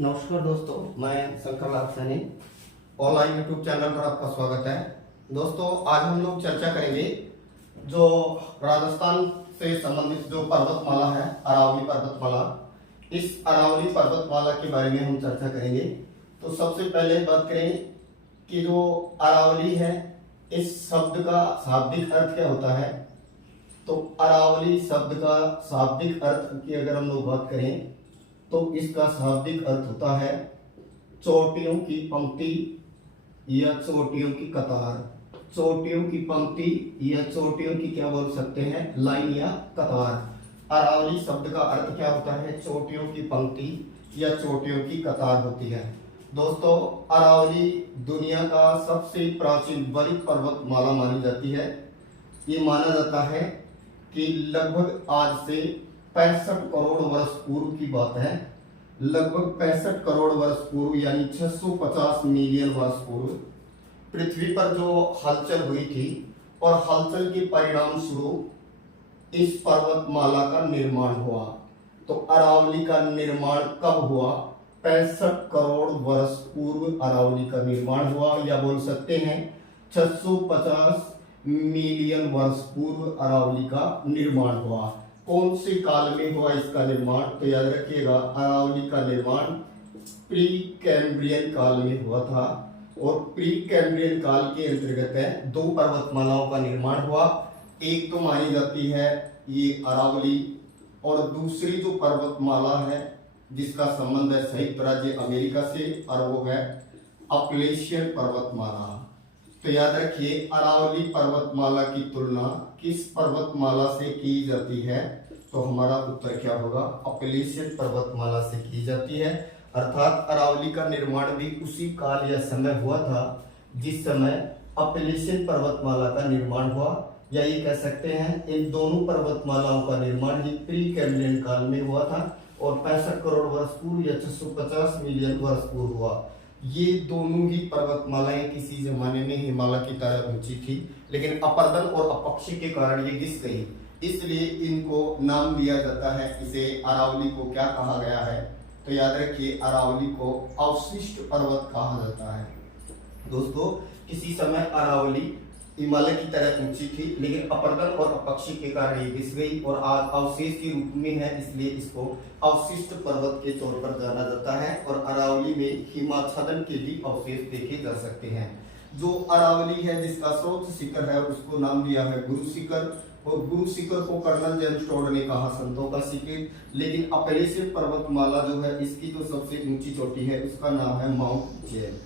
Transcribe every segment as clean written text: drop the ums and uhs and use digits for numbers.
नमस्कार दोस्तों, मैं Shankar Lal Saini. Online YouTube channel पर आपका स्वागत है। दोस्तों, आज हम लोग चर्चा करेंगे जो राजस्थान से संबंधित जो पर्वतमाला है, अरावली पर्वतमाला। इस अरावली पर्वतमाला के बारे में हम चर्चा करेंगे। तो सबसे पहले बात करें कि जो अरावली है, इस शब्द का शाब्दिक अर्थ क्या होता है। तो अरावली शब्द का शाब्दिक अर्थ की अगर हम लोग बात करें तो इसका शाब्दिक अर्थ होता है चोटियों की पंक्ति या चोटियों की कतार। चोटियों की पंक्ति या चोटियों की क्या बोल सकते हैं, लाइन या कतार। अरावली शब्द का अर्थ क्या होता है, चोटियों की पंक्ति या चोटियों की कतार होती है। दोस्तों, अरावली दुनिया का सबसे प्राचीन बड़ी पर्वतमाला मानी जाती है। ये माना जाता है कि लगभग आज से 65 करोड़ वर्ष पूर्व की बात है। लगभग 65 करोड़ वर्ष पूर्व यानी 650 मिलियन वर्ष पूर्व पृथ्वी पर जो हलचल हुई थी और हलचल के परिणाम स्वरूप इस पर्वतमाला का निर्माण हुआ। तो अरावली का निर्माण कब हुआ? 65 करोड़ वर्ष पूर्व अरावली का निर्माण हुआ, या बोल सकते हैं 650 मिलियन वर्ष पूर्व अरावली का निर्माण हुआ। कौन से काल में हुआ इसका निर्माण? तो याद रखिएगा, अरावली का निर्माण प्री कैम्ब्रियन काल में हुआ था। और प्री कैम्ब्रियन काल के अंतर्गत है दो पर्वतमालाओं का निर्माण हुआ। एक तो मानी जाती है ये अरावली, और दूसरी जो पर्वतमाला है जिसका संबंध है संयुक्त राज्य अमेरिका से, और वो है अपलेशियन पर्वतमाला। तो याद रखिए, अरावली पर्वतमाला की तुलना किस पर्वतमाला से की जाती है? तो हमारा उत्तर क्या होगा? अपलेशियन पर्वतमाला से की जाती है। अर्थात अरावली का निर्माण भी उसी काल या समय हुआ था जिस समय अपलेशियन पर्वतमाला का निर्माण हुआ, या ये कह सकते हैं इन दोनों पर्वतमालाओं का निर्माण ही प्री कैम्ब्रियन काल में हुआ था और 65 करोड़ वर्ष पूर्व या 650 मिलियन वर्ष पूर्व हुआ। ये दोनों ही पर्वतमालाएं किसी जमाने में हिमालय की तरह ऊंची थी, लेकिन अपर्दन और अपक्षी के कारण ये घिस गई, इसलिए इनको नाम दिया जाता है। इसे अरावली को क्या कहा गया है? तो याद रखिए, अरावली को अवशिष्ट पर्वत कहा जाता है। दोस्तों, किसी समय अरावली हिमालय की तरह ऊंची थी, लेकिन अपर्दन और अपक्षी के कारण ये घिस गई और आज अवशेष के रूप में है, इसलिए इसको अवशिष्ट पर्वत के तौर पर जाना जाता है। और अरावली में हिमाच्छादन के भी अवशेष देखे जा सकते हैं। जो अरावली है जिसका सर्वोच्च शिखर है उसको नाम दिया है गुरु शिखर, और गुरु शिखर को कर्नल जेम्स टोड ने कहा संतों का शिखर। लेकिन अपलेशियन पर्वतमाला जो है, इसकी जो सबसे ऊंची चोटी है उसका नाम है माउंट मिचेल।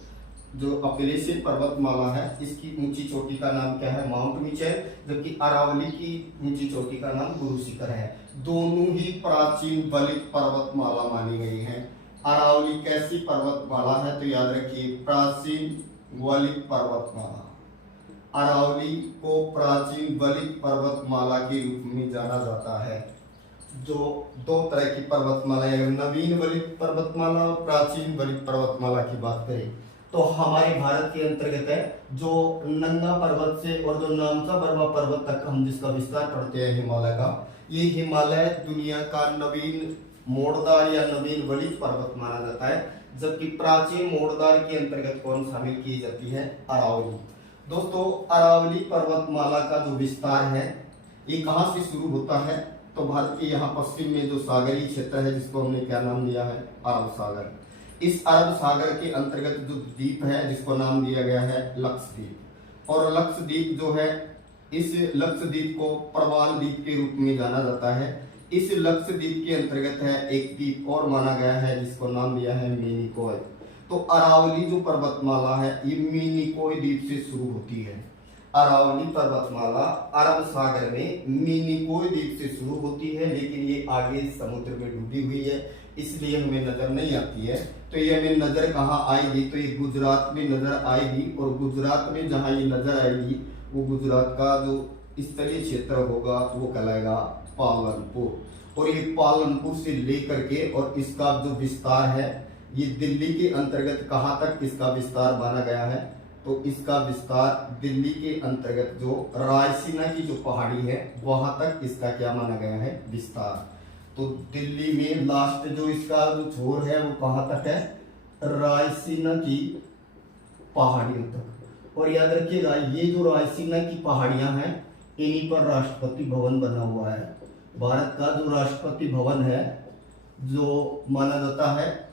जो अपलेशियन पर्वतमाला है इसकी ऊंची चोटी का नाम क्या है? Mount Mitchell. जबकि अरावली की ऊंची चोटी का नाम गुरु शिखर है। दोनों ही प्राचीन वलित पर्वतमाला मानी गई है। अरावली कैसी पर्वतमाला है? तो याद रखिए, प्राचीन वलित पर्वतमाला। अरावली को प्राचीन वलित पर्वतमाला के रूप में जाना जाता है। जो दो तरह की पर्वतमाला है, नवीन वलित पर्वतमाला और प्राचीन वलित पर्वतमाला की बात करें तो हमारे भारत के अंतर्गत है जो नंगा पर्वत से और जो नामचा बर्मा पर्वत तक हम जिसका विस्तार पढ़ते हैं हिमालय का, ये हिमालय दुनिया का नवीन मोड़दार या नवीन वलित पर्वत माना जाता है। जबकि प्राचीन मोड़दार के अंतर्गत कौन शामिल की जाती है? अरावली। दोस्तों, अरावली पर्वतमाला का जो विस्तार है ये कहाँ से शुरू होता है? तो भारत के यहाँ पश्चिम में जो सागरीय क्षेत्र है जिसको हमने क्या नाम दिया है? अरब सागर। इस अरब सागर के अंतर्गत जो द्वीप है जिसको नाम दिया गया है लक्षद्वीप। और लक्षद्वीप जो है, इस लक्षद्वीप को प्रवाल द्वीप के रूप में जाना जाता है। इस लक्षद्वीप के अंतर्गत है एक द्वीप और माना गया है जिसको नाम दिया है मिनिकॉय। तो अरावली जो पर्वतमाला है ये मिनिकॉय द्वीप से शुरू होती है। अरावली पर्वतमाला अरब सागर में मिनिकॉय द्वीप से शुरू होती है, लेकिन ये आगे समुद्र में डूबी हुई है, इसलिए हमें नजर नहीं आती है। तो ये हमें नजर कहाँ आएगी? तो ये गुजरात में नजर आएगी, और गुजरात में जहाँ ये नजर आएगी वो गुजरात का जो स्थलीय क्षेत्र होगा वो कहलाएगा पालनपुर। और ये पालनपुर से लेकर के और इसका जो विस्तार है ये दिल्ली के अंतर्गत कहाँ तक इसका विस्तार माना गया है? तो इसका विस्तार दिल्ली के अंतर्गत जो रायसीना की जो पहाड़ी है वहां तक इसका क्या माना गया है? विस्तार। तो दिल्ली में लास्ट जो इसका जो छोर है वो कहाँ तक है, रायसीना की पहाड़ियों तक। और याद रखिएगा ये जो रायसीना की पहाड़ियां हैं इन्हीं पर राष्ट्रपति भवन बना हुआ है। भारत का जो राष्ट्रपति भवन है जो माना जाता है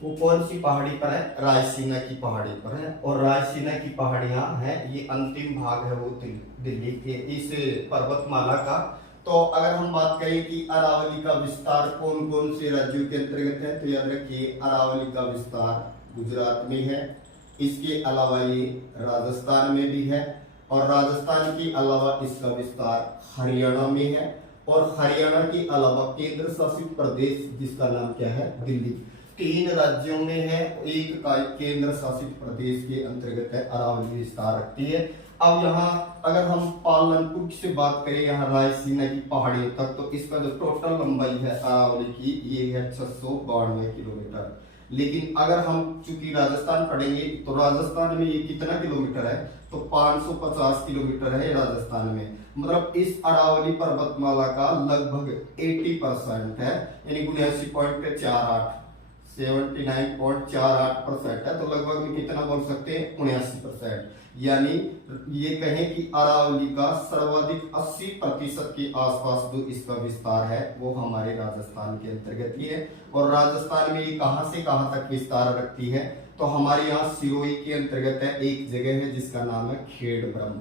वो कौन सी पहाड़ी पर है, रायसीना की पहाड़ी पर है। और रायसीना की पहाड़ियां हैं, ये अंतिम भाग है वो दिल्ली के इस पर्वतमाला का। तो अगर हम बात करें कि अरावली का विस्तार कौन कौन से राज्यों के अंतर्गत है, तो याद रखिए अरावली का विस्तार गुजरात में है, इसके अलावा ये राजस्थान में भी है, और राजस्थान के अलावा इसका विस्तार हरियाणा में है, और हरियाणा के अलावा केंद्र शासित प्रदेश जिसका नाम क्या है, दिल्ली। 3 राज्यों में है, एक का केंद्र शासित प्रदेश के अंतर्गत है, अरावली विस्तार रखती है। अब यहाँ अगर हम पालनपुर से बात करें यहाँ रायसीना की पहाड़ियों तक, तो इसका जो टोटल लंबाई है अरावली की ये है 692 किलोमीटर। लेकिन अगर हम चूंकि राजस्थान पढ़ेंगे तो राजस्थान में ये कितना किलोमीटर है, तो 550 किलोमीटर है राजस्थान में। मतलब इस अरावली पर्वतमाला का लगभग 80% है, यानी 79.48% है। तो लगभग में कितना बोल सकते हैं, 79%। यानी ये कहें कि अरावली का सर्वाधिक 80% के आसपास जो इसका विस्तार है वो हमारे राजस्थान के अंतर्गत ही है। और राजस्थान में ये कहां से कहां तक विस्तार रखती है, तो हमारे यहाँ सिरोही के अंतर्गत है, एक जगह है जिसका नाम है खेड़ ब्रह्म।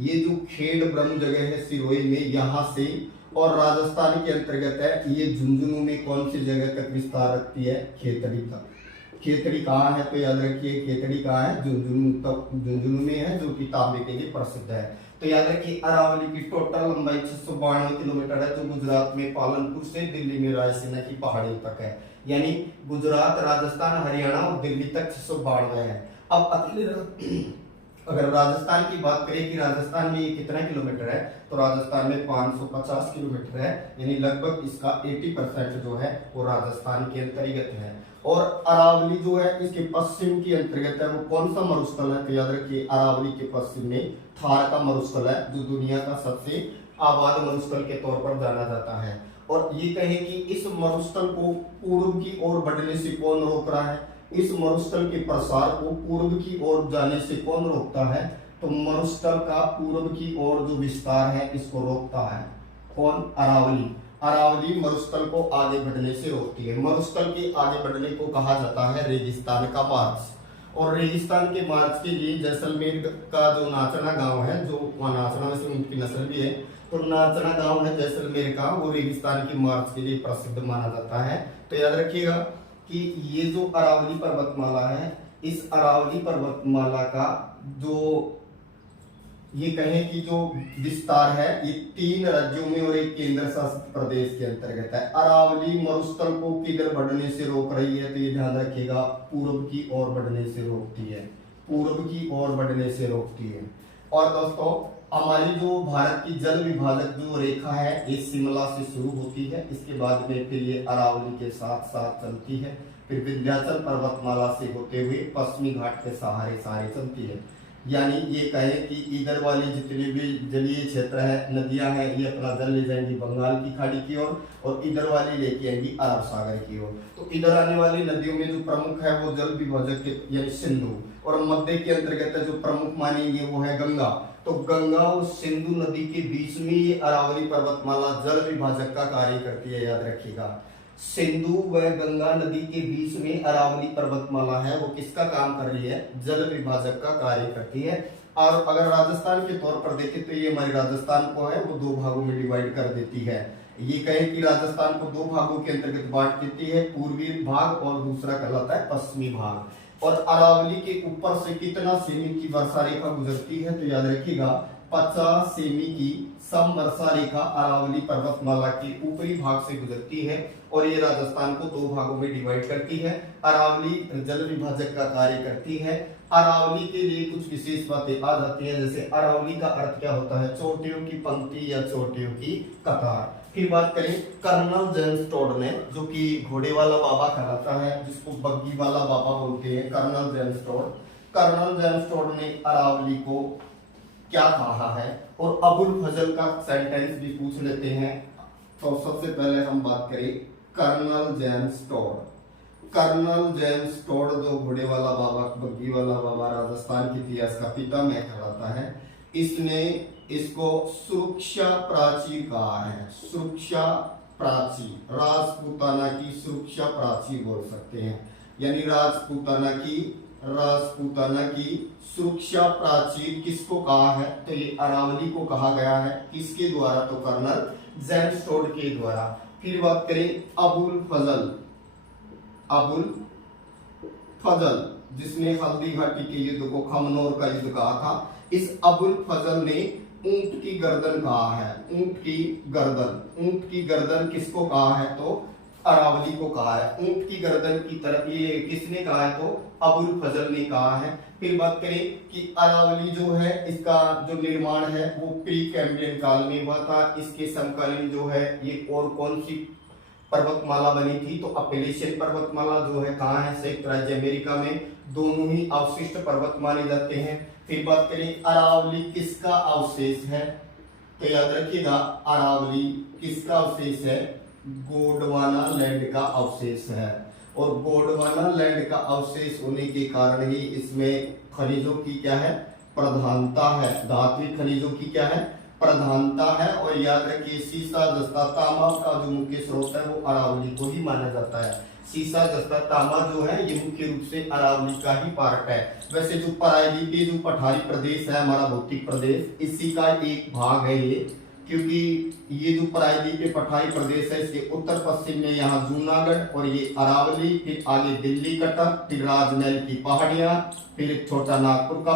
ये जो खेड़ ब्रह्म जगह है सिरोही में, यहाँ से, और राजस्थान के अंतर्गत है ये झुंझुनू में कौन सी जगह तक विस्तार रखती है, खेतड़ी तक। खेतड़ी कहाँ है, तो याद रखिए खेतड़ी कहाँ है, झुंझुनू तक, झुंझुनू में है, जो कि तांबे के लिए प्रसिद्ध है। तो याद रखिए अरावली की टोटल लंबाई 692 किलोमीटर है, जो गुजरात में पालनपुर से दिल्ली में रायसीना की पहाड़ियों तक है। यानी गुजरात, राजस्थान, हरियाणा और दिल्ली तक 692 है। अब अकेले अगर राजस्थान की बात करें कि राजस्थान में ये कितना किलोमीटर है, तो राजस्थान में 550 किलोमीटर है, यानी लगभग इसका 80% जो है वो राजस्थान के अंतर्गत है। और अरावली जो है इसके पश्चिम के अंतर्गत है, वो कौन सा मरुस्थल है, तो याद रखिए अरावली के पश्चिम में थार का मरुस्थल है, जो दुनिया का सबसे आबाद मरुस्थल के तौर पर जाना जाता है। और ये कहें कि इस मरुस्थल को पूर्व की ओर बढ़ने से कौन रोक रहा है, इस मरुस्थल के प्रसार को पूर्व की ओर जाने से कौन रोकता है, तो मरुस्थल का पूर्व की ओर जो विस्तार है इसको रोकता है कौन, अरावली। अरावली मरुस्थल को आगे बढ़ने से रोकती है। मरुस्थल के आगे बढ़ने को कहा जाता है रेगिस्तान का मार्च। और रेगिस्तान के मार्च के लिए जैसलमेर का जो नाचना गांव है, जो वहाँ नाचना में से उनकी नस्ल भी है, तो नाचना गांव है जैसलमेर का, वो रेगिस्तान की मार्च के लिए प्रसिद्ध माना जाता है। तो याद रखिएगा कि ये जो अरावली पर्वतमाला है, इस अरावली पर्वतमाला का जो ये कहें कि जो विस्तार है ये 3 राज्यों में और एक केंद्र शासित प्रदेश के अंतर्गत है। अरावली मरुस्थल को किधर बढ़ने से रोक रही है, तो ये ध्यान रखिएगा पूर्व की ओर बढ़ने से रोकती है, पूर्व की ओर बढ़ने से रोकती है। और दोस्तों हमारी जो भारत की जल विभाजक जो रेखा है ये शिमला से शुरू होती है, इसके बाद में फिर ये अरावली के साथ साथ चलती है, फिर विंध्याचल पर्वतमाला से होते हुए पश्चिमी घाट के सहारे सहारे चलती है। यानी ये कहें कि इधर वाली जितने भी जलीय क्षेत्र है, नदियां हैं, ये अपना जल ले जाएंगी बंगाल की खाड़ी की ओर, और इधर वाली लेके आएंगी अरब सागर की ओर। तो इधर आने वाली नदियों में जो प्रमुख है वो जल विभाजक यानी सिंधु, और मध्य के अंतर्गत जो प्रमुख मानेंगे वो है गंगा। तो गंगा और सिंधु नदी के बीच में ये अरावली पर्वतमाला जल विभाजक का कार्य करती है, याद रखिएगा। सिंधु व गंगा नदी के बीच में अरावली पर्वतमाला है, वो किसका काम कर रही है, जल विभाजक का कार्य करती है। और अगर राजस्थान के तौर पर देखें तो ये हमारे राजस्थान को है वो 2 भागों में डिवाइड कर देती है। ये कहें कि राजस्थान को 2 भागों के अंतर्गत बांट देती है, पूर्वी भाग और दूसरा कहलाता है पश्चिमी भाग। और अरावली के ऊपर से कितना सेमी की वर्षा रेखा गुजरती है, तो याद रखिएगा 50 सेमी की सम वर्षा रेखा अरावली पर्वतमाला के ऊपरी भाग से गुजरती है, और ये राजस्थान को 2 भागों में डिवाइड करती है। अरावली जल विभाजक का कार्य करती है। अरावली के लिए कुछ विशेष बातें आ जाती हैं, जैसे अरावली का अर्थ क्या होता है, चोटियों की पंक्ति या चोटियों की कतार। फिर बात करें कर्नल जेम्स टोड ने, जो कि घोड़े वाला बाबा कहलाता है, जिसको बग्गी वाला बाबा बोलते हैं, colonel James Tod. Colonel James Tod ने अरावली को क्या कहा है, और अबुल फजल का सेंटेंस भी पूछ लेते हैं। तो सबसे पहले हम बात करें colonel James Tod. Colonel James Tod जो घोड़े वाला बाबा, बग्गी वाला बाबा, राजस्थान के इतिहास का पितामह कहलाता है, इसने इसको सुरक्षा प्राचीर कहा है। सुरक्षा प्राचीर, राजपूताना की सुरक्षा प्राचीर बोल सकते हैं, यानी राजपूताना की सुरक्षा प्राचीर किसको कहा है? तो ये अरावली को कहा गया है। किसके द्वारा? तो कर्नल जेम्स टोड के द्वारा। फिर बात करें अबुल फजल, जिसने हल्दी घाटी के युद्ध को खमनोर का युद्ध कहा था। इस अबुल फजल ने ऊंट की गर्दन कहा है। ऊंट की गर्दन किसको कहा है? तो अरावली को कहा है। ऊंट की गर्दन की तरफ ये किसने कहा है? तो अबुल फजल ने कहा है। फिर बात करें कि अरावली जो है, इसका जो निर्माण है वो प्री कैम्ब्रियन काल में हुआ था। इसके समकालीन जो है ये और कौन सी पर्वतमाला बनी थी? तो अपैलेशियन पर्वतमाला जो है कहाँ है? संयुक्त राज्य अमेरिका में। दोनों ही अवशिष्ट पर्वत माने जाते हैं। फिर बात करें अरावली किसका अवशेष है? तो याद रखिएगा, अरावली किसका अवशेष है? गोंडवाना लैंड का अवशेष है। और गोंडवाना लैंड का अवशेष होने के कारण ही इसमें खनिजों की क्या है? प्रधानता है। धात्विक खनिजों की क्या है? प्रधानता है। और याद रखिए, सीसा, जस्ता, तांबा का जो मुख्य स्रोत है वो अरावली को ही माना जाता है। सीसा, जस्ता, तांबा जो है ये मुख्य रूप से अरावली का ही पार्ट है। वैसे जो प्रायद्वीपीय जो पठारी प्रदेश है हमारा भौतिक प्रदेश, इसी का एक भाग है ये, क्योंकि ये जो प्रायद्वीपीय पठारी प्रदेश है इसके उत्तर पश्चिम में यहाँ जूनागढ़ और ये अरावली, फिर आगे दिल्ली कटक, फिर राजमहल की पहाड़ियां, फिर छोटा नागपुर का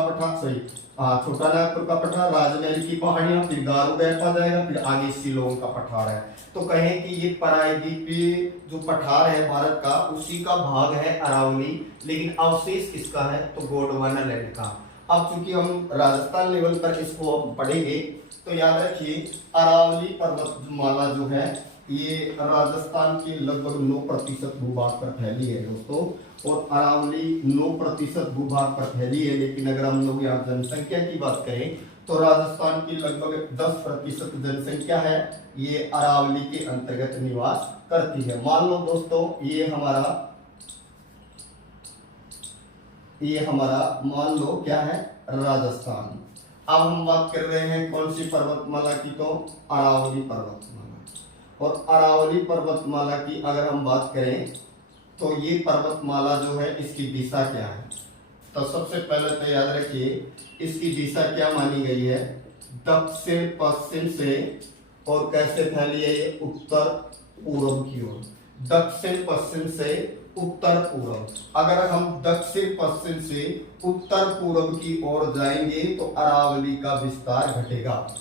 पठार, राजमहल की पहाड़ियां, फिर गारो बैठ आ जाएगा, फिर आगे शिलोंग का पठार है। तो कहें कि ये प्रायद्वीपीय जो पठार है भारत का, उसी का भाग है अरावली। लेकिन अवशेष किसका है? तो गोंडवाना लैंड का। अब चूंकि हम राजस्थान लेवल पर इसको पढ़ेंगे तो याद रखिए, अरावली पर्वतमाला जो है ये राजस्थान के लगभग 9% भूभाग पर फैली है दोस्तों। और अरावली 9% भूभाग पर फैली है। लेकिन अगर हम लोग यहाँ जनसंख्या की बात करें तो राजस्थान की लगभग 10% जनसंख्या है ये अरावली के अंतर्गत निवास करती है। मान लो दोस्तों ये हमारा मान लो क्या है? राजस्थान। अब हम बात कर रहे हैं कौन सी पर्वतमाला की? तो अरावली पर्वतमाला। और अरावली पर्वतमाला की अगर हम बात करें तो ये पर्वतमाला जो है इसकी दिशा क्या है? तो सबसे पहले तो याद रखिए, इसकी दिशा क्या मानी गई है? दक्षिण पश्चिम से। और कैसे फैली है ये? उत्तर पूर्व की ओर। दक्षिण पश्चिम से उत्तर पूर्व। अगर हम दक्षिण पश्चिम से उत्तर पूर्व की ओर जाएंगे तो अरावली का विस्तार घटेगा।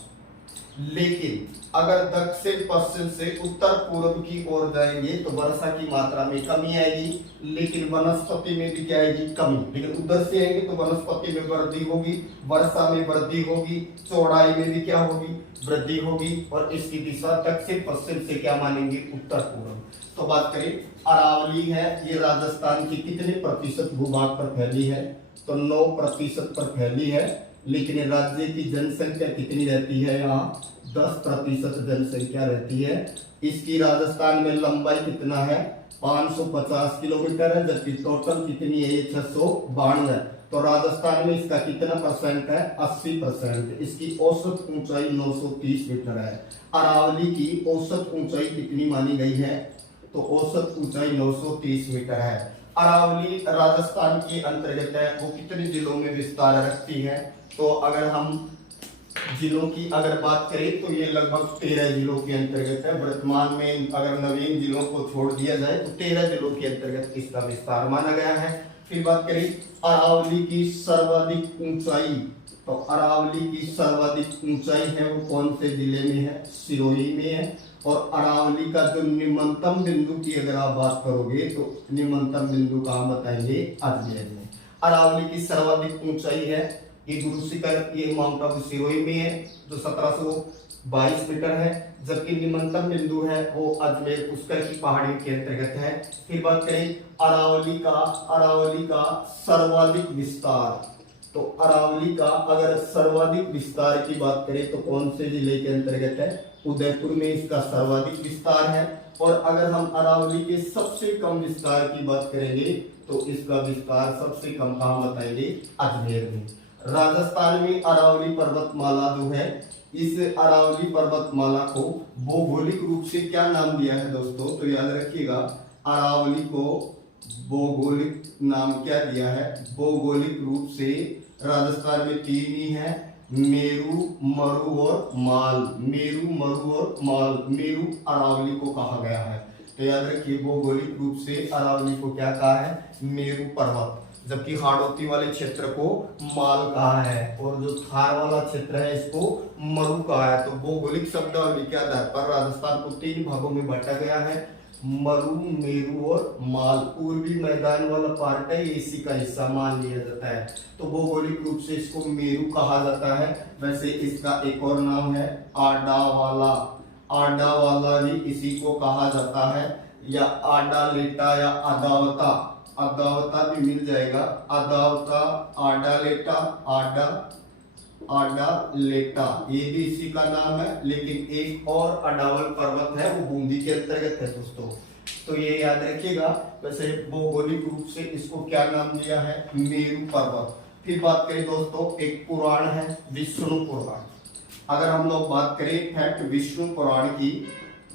लेकिन अगर दक्षिण पश्चिम से उत्तर पूर्व की ओर जाएंगे तो वर्षा की मात्रा में कमी आएगी, लेकिन वनस्पति में भी क्या आएगी? कमी। लेकिन उधर से आएंगे तो वनस्पति में वृद्धि होगी, वर्षा में वृद्धि होगी, चौड़ाई में भी क्या होगी? वृद्धि होगी। और इसकी दिशा दक्षिण पश्चिम से क्या मानेंगे? उत्तर पूर्व। तो बात करें अरावली है, ये राजस्थान की कितने प्रतिशत भूभाग पर फैली है? तो 9% पर फैली है। लेकिन राज्य की जनसंख्या कितनी रहती है? यहाँ 10% जनसंख्या रहती है। इसकी राजस्थान में लंबाई कितना है? 550 किलोमीटर है, जबकि टोटल कितनी है? 692। तो राजस्थान में इसका कितना परसेंट है? 80%। इसकी औसत ऊंचाई 930 मीटर है। अरावली की औसत ऊंचाई कितनी मानी गई है? तो औसत ऊंचाई 930 मीटर है। अरावली राजस्थान के अंतर्गत है। वो कितने जिलों में विस्तार रखती है? तो अगर हम जिलों की अगर बात करें तो ये लगभग 13 जिलों के अंतर्गत है। वर्तमान में अगर नवीन जिलों को छोड़ दिया जाए तो 13 जिलों के अंतर्गत इसका विस्तार माना गया है। फिर बात करें अरावली की सर्वाधिक ऊंचाई, तो अरावली की सर्वाधिक ऊंचाई है वो कौन से जिले में है? सिरोही में है। और अरावली का जो निम्नतम बिंदु की अगर आप बात करोगे तो निम्नतम बिंदु का हम बताएंगे अजमेर में। अरावली की सर्वाधिक ऊंचाई है ये गुरु शिखर, ये माउंट आबू सिरोही में है जो 1722 मीटर है। जबकि निम्नतम बिंदु है वो अजमेर पुष्कर की पहाड़ियों के अंतर्गत है। फिर बात करें अरावली का सर्वाधिक विस्तार, तो अरावली का अगर सर्वाधिक विस्तार की बात करें तो कौन से जिले के अंतर्गत है? उदयपुर में इसका सर्वाधिक विस्तार है। और अगर हम अरावली के सबसे कम विस्तार की बात करेंगे तो इसका विस्तार सबसे कम कहाँ बताएंगे, अजमेर में। राजस्थान में अरावली पर्वतमाला जो है, इस अरावली पर्वतमाला को भौगोलिक रूप से क्या नाम दिया है दोस्तों, तो याद रखिएगा अरावली को भौगोलिक नाम क्या दिया है, भौगोलिक रूप से राजस्थान में तीन ही है, मेरू, मरु और माल। मेरू, मरु और माल, मेरू अरावली को कहा गया है। तो याद रखिए भौगोलिक रूप से अरावली को क्या कहा है, मेरू पर्वत, जबकि हाड़ौती वाले क्षेत्र को माल कहा है और जो थार वाला क्षेत्र है इसको मरु कहा है। तो भौगोलिक शब्दावली के आधार पर राजस्थान को तीन भागों में बांटा गया है, मरु, मेरू और माल। पूर्वी मैदान वाला पार्ट है, इसी का हिस्सा मान लिया जाता है, तो भौगोलिक रूप से इसको मेरू कहा जाता है। वैसे इसका एक और नाम है आडा वाला, आडा वाला भी इसी को कहा जाता है, या आडा लेटा या अदावता, अदावता भी मिल जाएगा, अदावता, आडा लेटा, आडा लेटा, ये भी इसी का नाम है। लेकिन एक और अडावल पर्वत है, वो बूंदी के अंतर्गत है दोस्तों, तो ये याद रखिएगा। वैसे भौगोलिक रूप से इसको क्या नाम दिया है, मेरू पर्वत। फिर बात करें दोस्तों, एक पुराण है विष्णु पुराण। अगर हम लोग बात करें फैक्ट विष्णु पुराण की,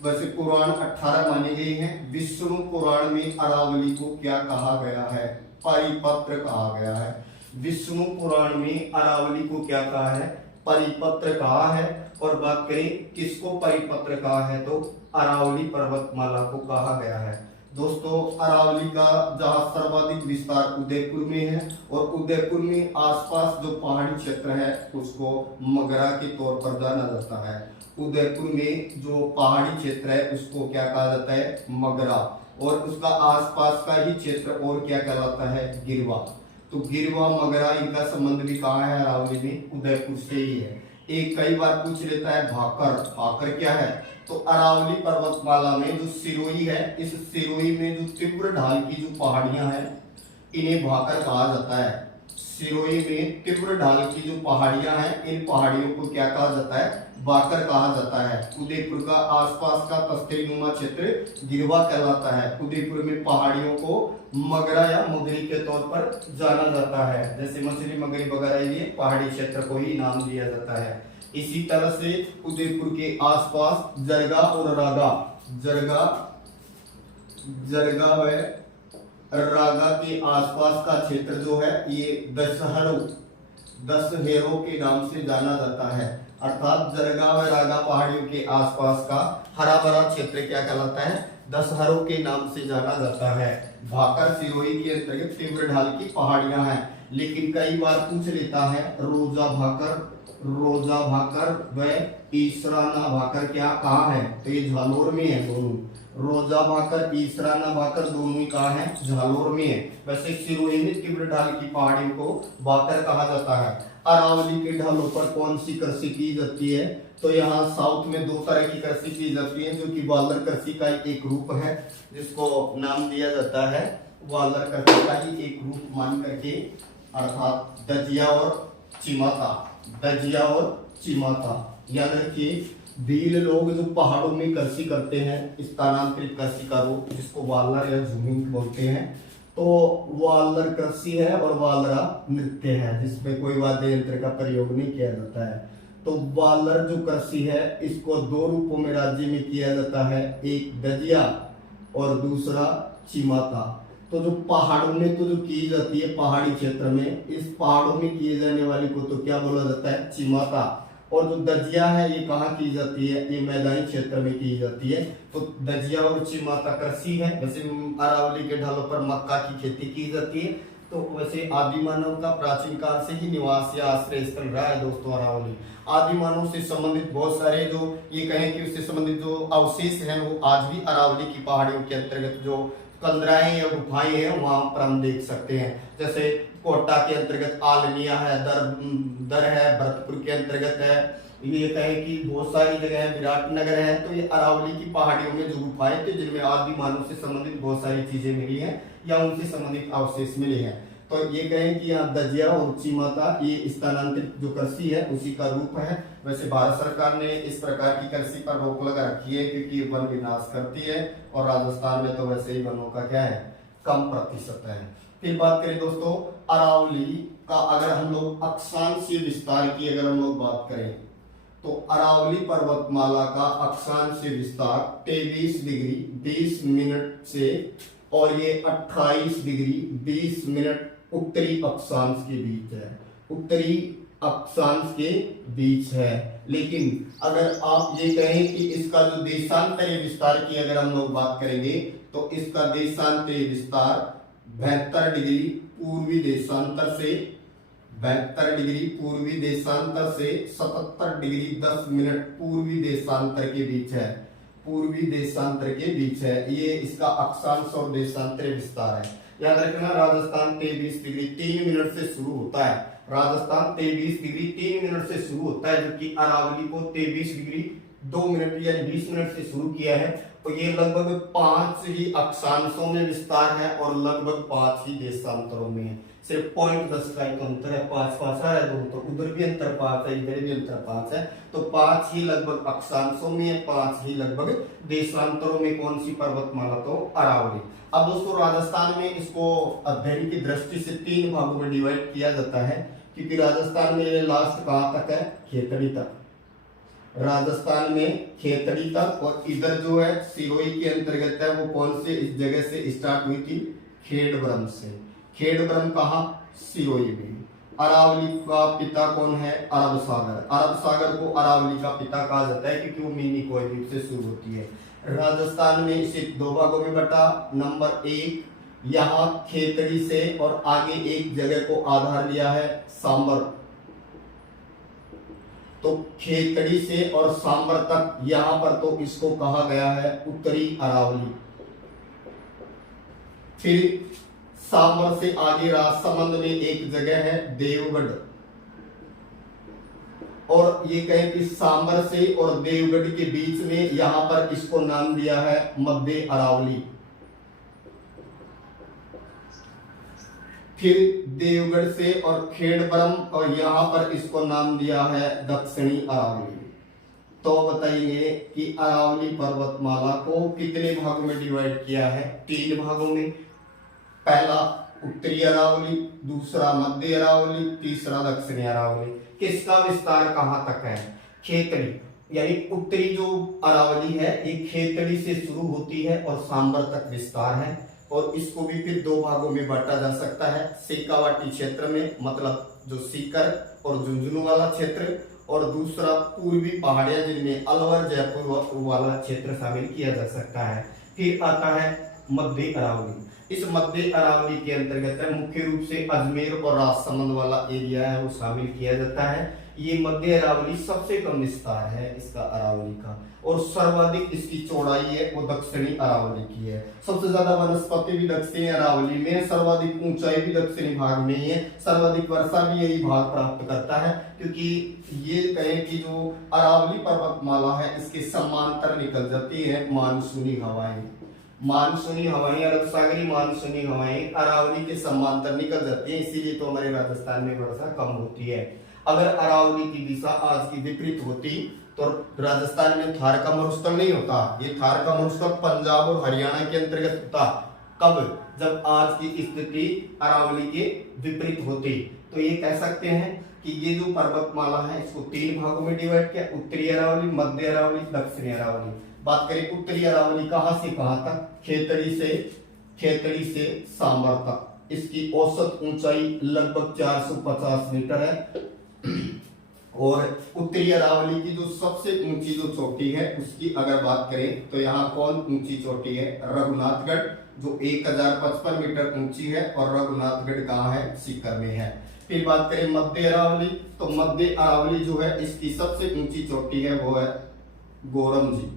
वैसे पुराण 18 मानी गई हैं। विष्णु पुराण में अरावली को क्या कहा गया है, परिपत्र कहा गया है। विष्णु पुराण में अरावली को क्या कहा है, परिपत्र कहा है। और बात करें किसको परिपत्र कहा है, तो अरावली पर्वतमाला को कहा गया है। दोस्तों अरावली का जहां सर्वाधिक विस्तार उदयपुर में है, और उदयपुर में आसपास जो पहाड़ी क्षेत्र है उसको मगरा के तौर पर जाना जाता है। उदयपुर में जो पहाड़ी क्षेत्र है उसको क्या कहा जाता है, मगरा, और उसका आसपास का ही क्षेत्र और क्या कहलाता है, गिरवा। तो गिरवा मगरा इनका संबंध भी कहाँ है, अरावली में, उदयपुर से ही है। एक कई बार पूछ लेता है भाकर, भाकर क्या है, तो अरावली पर्वतमाला में जो सिरोही है, इस सिरोही में जो तीव्र ढाल की जो पहाड़ियां हैं इन्हें भाकर कहा जाता है। सिरोही में तीव्र ढाल की जो पहाड़ियां हैं, इन पहाड़ियों को क्या कहा जाता है, भाकर कहा जाता है। उदयपुर का आसपास का तख्तेनुमा क्षेत्र गिरवा कहलाता है। उदयपुर में पहाड़ियों को मगरा या मुगरी के तौर पर जाना जाता है, जैसे मछली मगरी वगैरह, ये पहाड़ी क्षेत्र को ही नाम दिया जाता है। इसी तरह से उदयपुर के आसपास जरगा और रागा, जरगा व रागा के आसपास का क्षेत्र जो है ये दशहरों के नाम से जाना जाता है। अर्थात जरगा व रागा पहाड़ियों के आसपास का हरा भरा क्षेत्र क्या कहलाता है, दशहरों के नाम से जाना जाता है। भाकर सिरोही के अंतर्गत तीव्र ढाल की पहाड़ियां हैं। लेकिन कई बार पूछ लेता है रोजा भाकर व ईसराना भाकर क्या कहाँ है, तो ये झालोर में है दोनों। रोजा भाकर, ईसराना भाकर दोनों ही कहाँ है, झालोर में है। वैसे सिरोही में तीव्र ढाल की पहाड़ियों को भाकर कहा जाता है। अरावली के ढालों पर कौन सी कृषि की जाती है, तो यहाँ साउथ में दो तरह की कृषि की जाती है, जो कि वालर कृषि का एक रूप है, जिसको नाम दिया जाता है वालर कृषि का ही एक रूप मान करके, अर्थात दजिया और चिमाता। याद रखिए भील लोग जो पहाड़ों में कृषि करते हैं, स्थानांतरित कृषि का रूप, जिसको वालर या झूमिंग बोलते हैं, तो वालर कृषि है और वालरा नृत्य है, जिसमें कोई वाद्य यंत्र का प्रयोग नहीं किया जाता है। तो वालर जो कृषि है इसको दो रूपों में राज्य में किया जाता है, एक दजिया और दूसरा चिमाता। तो जो पहाड़ों में तो जो की जाती है, पहाड़ी क्षेत्र में, इस पहाड़ों में किए जाने वाली को तो क्या बोला जाता है, चिमाता। और जो दजिया है ये कहाँ की जाती है, ये मैदानी क्षेत्र में की जाती है। तो दजिया और चिमाता कृषि है। वैसे अरावली के ढालों पर मक्का की खेती की जाती है। तो वैसे आदि मानव का प्राचीन काल से ही निवास या आश्रय स्थल रहा है दोस्तों अरावली। आदि मानव से संबंधित बहुत सारे जो ये कहें कि उससे संबंधित जो अवशेष हैं वो आज भी अरावली की पहाड़ियों के अंतर्गत जो कलदराएं या गुफाएं हैं वहां पर हम देख सकते हैं। जैसे कोटा के अंतर्गत आलनिया है, दर है, भरतपुर के अंतर्गत है, ये कहें कि बहुत सारी जगह है, विराटनगर है। तो ये अरावली की पहाड़ियों में जो गुफाएं थे जिनमें आदि मानव से संबंधित बहुत सारी चीजें मिली हैं या उनसे संबंधित अवशेष मिले हैं। तो ये कहें कि यहाँ दजिया और उच्ची माता ये स्थानांतरित जो कृषि है उसी का रूप है। वैसे भारत सरकार ने इस प्रकार की कृषि पर रोक लगा रखी है क्योंकि वन विनाश करती है, और राजस्थान में तो वैसे ही वनों का क्या है, कम प्रतिशत है। फिर बात करें दोस्तों अरावली का, अगर हम लोग अक्षांशीय विस्तार की अगर हम लोग बात करें तो अरावली पर्वतमाला का अक्षांशीय विस्तार 23 डिग्री 20 मिनट से और ये 28 डिग्री 20 मिनट उत्तरी अक्षांश के बीच है, उत्तरी अक्षांश के बीच है। लेकिन अगर आप ये कहें कि इसका जो देशांतरीय विस्तार की अगर हम लोग बात करेंगे तो इसका देशांतरीय विस्तार 72 डिग्री पूर्वी देशांतर से 72 डिग्री पूर्वी देशांतर से 77 डिग्री 10 मिनट पूर्वी देशांतर के बीच है, पूर्वी देशांतर के बीच है। ये इसका अक्षांश और देशांतरीय विस्तार है। याद रखना राजस्थान 23 डिग्री 3 मिनट से शुरू होता है, राजस्थान 23 डिग्री 3 मिनट से शुरू होता है, जबकि अरावली को 23 डिग्री 2 मिनट यानी 20 मिनट से शुरू किया है। तो ये लगभग 5 ही अक्षांशों में विस्तार है और लगभग 5 ही देशांतरों में है। सिर्फ 0.10 का ही तो अंतर है, 5 आ रहा है, तो उधर भी अंतर 5 है, इधर भी अंतर 5 है। तो 5 ही लगभग अक्षांशों में है, 5 ही लगभग देशांतरों में। कौन सी पर्वतमाला? तो अरावली। अब दोस्तों राजस्थान में इसको अध्ययन की दृष्टि से 3 भागों में डिवाइड किया जाता है, क्योंकि राजस्थान में लास्ट कहां तक है? खेतड़ी तक। राजस्थान में खेतड़ी तक, और इधर जो है सिरोही के अंतर्गत है, वो कौन से इस जगह से स्टार्ट हुई थी? खेड़ब्रह्म से। खेड़ब्रह्म कहाँ? सिरोही में। अरावली का पिता कौन है? अरब सागर। अरब सागर को अरावली का पिता कहा जाता है क्योंकि वो मिनी कोई द्वीप से शुरू होती है। राजस्थान में इसे 2 भागों में बटा। नंबर 1 यहाँ खेतड़ी से और आगे एक जगह को आधार लिया है सांबर, तो खेतड़ी से और सांबर तक यहां पर तो इसको कहा गया है उत्तरी अरावली। फिर सांबर से आगे राजसमंद में एक जगह है देवगढ़, और ये कहें कि सांबर से और देवगढ़ के बीच में यहां पर इसको नाम दिया है मध्य अरावली। फिर देवगढ़ से और खेड़ब्रह्म और यहां पर इसको नाम दिया है दक्षिणी अरावली। तो बताइए कि अरावली पर्वतमाला को कितने भागों में डिवाइड किया है? 3 भागों में। पहला उत्तरी अरावली, दूसरा मध्य अरावली, तीसरा दक्षिणी अरावली। किसका विस्तार कहां तक है? खेतड़ी यानी उत्तरी जो अरावली है ये खेतड़ी से शुरू होती है और सांबर तक विस्तार है, और इसको भी फिर 2 भागों में बांटा जा सकता है। सीकावाटी क्षेत्र में, मतलब जो सीकर और झुंझुनू वाला क्षेत्र, और दूसरा पूर्वी पहाड़ियां जिनमें अलवर जयपुर वाला क्षेत्र शामिल किया जा सकता है। फिर आता है मध्य अरावली। इस मध्य अरावली के अंतर्गत है मुख्य रूप से अजमेर और राजसमंद वाला एरिया है वो शामिल किया जाता है। ये मध्य अरावली सबसे कम विस्तार है इसका अरावली का, और सर्वाधिक इसकी चौड़ाई है वो दक्षिणी अरावली की है। सबसे ज्यादा वनस्पति भी दक्षिणी अरावली में है, सर्वाधिक ऊंचाई भी दक्षिणी भाग में ही है, सर्वाधिक वर्षा भी यही भाग प्राप्त करता है, क्योंकि ये कहें कि जो अरावली पर्वतमाला है इसके समांतर निकल जाती है मानसूनी हवाएं। मानसूनी हवाएं, अरब सागरी मानसूनी हवाएं अरावली के समांतर निकल जाती है, इसीलिए तो हमारे राजस्थान में वर्षा कम होती है। अगर अरावली की दिशा आज की विपरीत होती तो राजस्थान में थार का मरुस्थल नहीं होता। ये थार का मरुस्थल पंजाब और हरियाणा के अंतर्गत होता। कब? जब आज की स्थिति अरावली के विपरीत होती। तो ये कह सकते हैं कि ये जो पर्वतमाला है इसको 3 भागों में डिवाइड किया, उत्तरी अरावली, मध्य अरावली, दक्षिणी अरावली। बात करें उत्तरी अरावली कहां से कहां तक? खेतड़ी से सांबर तक। इसकी औसत ऊंचाई लगभग 450 मीटर है, और उत्तरी अरावली की जो सबसे ऊंची जो चोटी है उसकी अगर बात करें तो यहाँ कौन ऊंची चोटी है? रघुनाथगढ़, जो 1055 मीटर ऊंची है, और रघुनाथगढ़ कहाँ है? सीकर में है। फिर बात करें मध्य अरावली, तो मध्य अरावली जो है इसकी सबसे ऊंची चोटी है वो है गोरमजी।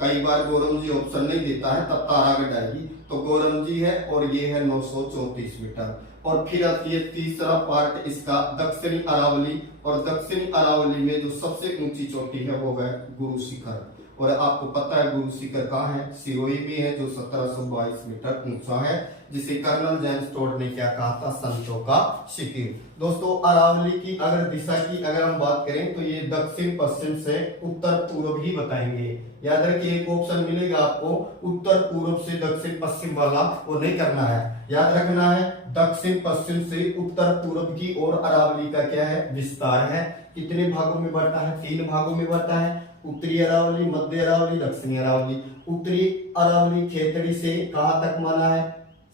कई बार गोरमजी ऑप्शन नहीं देता है तब तारागढ़ आएगी, तो गोरमजी है और ये है 934 मीटर। और फिर आती है तीसरा पार्ट इसका दक्षिणी अरावली, और दक्षिणी अरावली में जो सबसे ऊंची चोटी है वो है गुरु शिखर। और आपको पता है गुरु शिखर कहाँ है, सिरोही में है, जो 1722 मीटर ऊंचा है, जिसे कर्नल जेम्स टोड ने क्या कहा था, संतों का शिखर। दोस्तों अरावली की अगर दिशा की अगर हम बात करें तो ये दक्षिण पश्चिम से उत्तर पूर्व ही बताएंगे। याद रखिए एक ऑप्शन मिलेगा आपको उत्तर पूर्व से दक्षिण पश्चिम वाला, वो नहीं करना है, याद रखना है दक्षिण पश्चिम से उत्तर पूर्व की ओर अरावली का क्या है, विस्तार है। कितने भागों में बढ़ता है, 3 भागों में बढ़ता है, उत्तरी अरावली, मध्य अरावली, दक्षिणी अरावली। उत्तरी अरावली खेतड़ी से कहां तक माना है,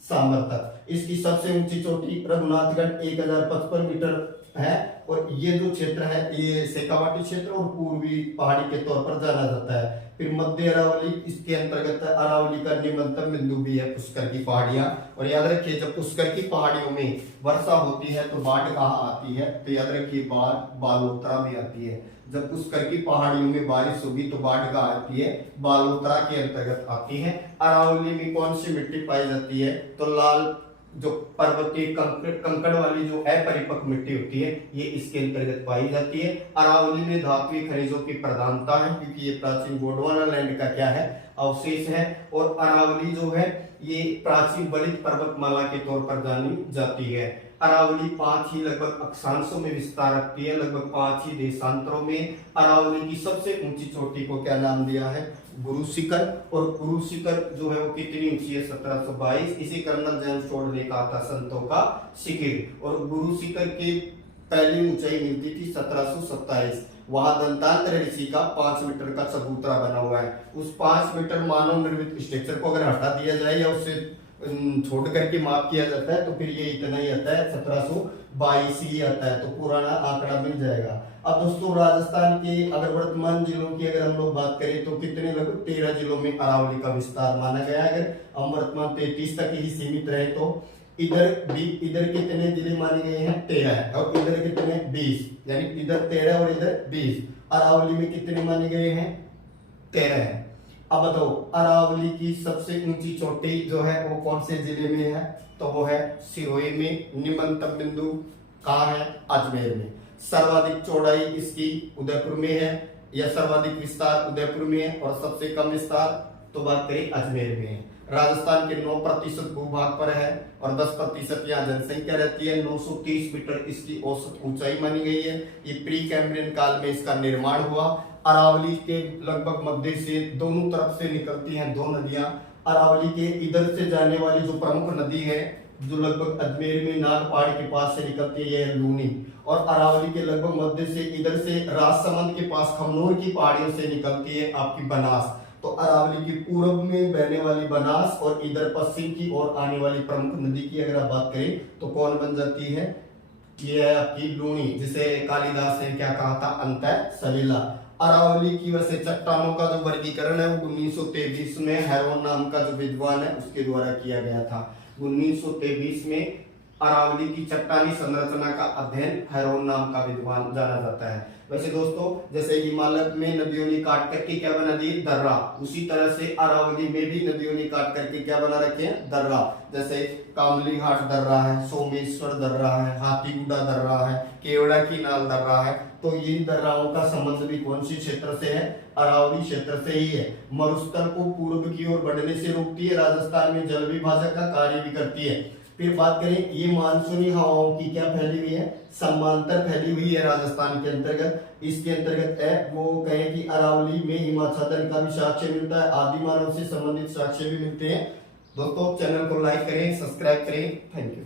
सामर तक। इसकी सबसे ऊंची चोटी रघुनाथगढ़ 1055 मीटर है, और ये जो क्षेत्र है ये शेखावाटी क्षेत्र और पूर्वी पहाड़ी के तौर पर जाना जाता है। फिर मध्य अरावली, इसके अंतर्गत अरावली का निम्नतम बिंदु भी है पुष्कर की पहाड़ियां। और याद रखिए जब पुष्कर की पहाड़ियों में वर्षा होती है तो बाढ़ कहाँ आती है, तो याद रखिए बाढ़ बालोतरा में आती है। जब पुष्कर की पहाड़ियों में बारिश होगी तो बाढ़ कहाँ आती है, बालोतरा के अंतर्गत आती है। अरावली में कौन सी मिट्टी पाई जाती है, तो लाल जो पर्वतीय कंकड़ वाली जो अपरिपक्व मिट्टी होती है ये इसके अंतर्गत पाई जाती है। अरावली में धात्विक खनिजों की प्रधानता है क्योंकि ये प्राचीन गोंडवाना लैंड का क्या है, अवशेष है। और अरावली जो है ये प्राचीन बलित पर्वतमाला के तौर पर जानी जाती है। अरावली 5 ही लगभग अक्षांशों में विस्तार रखती है, लगभग 5 ही देशांतरों में। अरावली की सबसे ऊंची चोटी को क्या नाम दिया है, गुरु शिखर। और गुरु शिखर जो है वो कितनी ऊंची है, 1722। इसी कर्नल जेम्स टोड ने कहा था संतों का शिखर। और गुरु शिखर की पहली ऊंचाई मिलती थी 1727। वहां दंतांतर ऋषि का 5 मीटर का चबूतरा बना हुआ है। उस 5 मीटर मानव निर्मित स्ट्रक्चर को अगर हटा दिया जाए या उससे छोड़ करके माप किया जाता है तो फिर ये इतना ही आता है, 1722 ही आता है, तो पुराना आंकड़ा मिल जाएगा। अब दोस्तों राजस्थान के अगर वर्तमान जिलों की अगर हम लोग बात करें तो कितने, लगभग 13 जिलों में अरावली का विस्तार माना गया है। अगर हम वर्तमान 33 तक ही सीमित रहे तो इधर कितने जिले माने गए हैं, 13, और इधर कितने, 20, यानी इधर 13 और इधर 20। अरावली में कितने माने गए हैं, 13 है। अब बताओ अरावली की सबसे ऊंची चोटी जो है वो कौन से जिले में है, तो वो है सिरोही में। निम्नतम बिंदु कहाँ है, अजमेर में। सर्वाधिक चौड़ाई इसकी उदयपुर में है, या सर्वाधिक विस्तार उदयपुर में है, और सबसे कम विस्तार तो बात करें अजमेर में है। राजस्थान के 9% भूभाग पर है और 10% यहाँ जनसंख्या रहती है। 930 मीटर इसकी औसत ऊंचाई मानी गई है। ये प्री कैम्ब्रियन काल में इसका निर्माण हुआ। अरावली के लगभग मध्य से दोनों तरफ से निकलती हैं 2 नदियां। अरावली के इधर से जाने वाली जो प्रमुख नदी है जो लगभग अजमेर में नागपाड़ के पास से निकलती है, ये है लूनी। और अरावली के लगभग मध्य से इधर से राजसमंद के पास खमनोर की पहाड़ियों से निकलती है आपकी बनास। तो अरावली की पूर्व में बहने वाली बनास और इधर पश्चिम की ओर आने वाली प्रमुख नदी की अगर आप बात करें तो कौन बन जाती है, ये है आपकी लूनी, जिसे कालिदास ने क्या कहा था, अंतः सलीला। अरावली की वैसे चट्टानों का जो वर्गीकरण है वो 1923 में हेरोन नाम का जो विद्वान है उसके द्वारा किया गया था। 1923 में अरावली की चट्टानी संरचना का अध्ययन हेरोन नाम का विद्वान जाना जाता है। वैसे दोस्तों जैसे हिमालय में नदियों ने काट करके क्या बना दी, दर्रा, उसी तरह से अरावली में भी नदियों ने काट करके क्या बना रखे हैं, दर्रा। जैसे कामली घाट दर्रा है, सोमेश्वर दर्रा है, हाथीगुड़ा दर्रा है, केवड़ा की नाल दर्रा है। तो ये दर्राओं का संबंध भी कौन सी क्षेत्र से है, अरावली क्षेत्र से ही है। मरुस्थल को पूर्व की ओर बढ़ने से रोकती है, राजस्थान में जल विभाजक का कार्य भी करती है। फिर बात करें ये मानसूनी हवाओं की क्या फैली हुई है, समांतर फैली हुई है राजस्थान के अंतर्गत। इसके अंतर्गत है वो कहें कि अरावली में हिमाच्छादन का भी साक्ष्य मिलता है, आदि मानव से संबंधित साक्ष्य भी मिलते हैं। दोस्तों चैनल को लाइक करें, सब्सक्राइब करें, थैंक यू।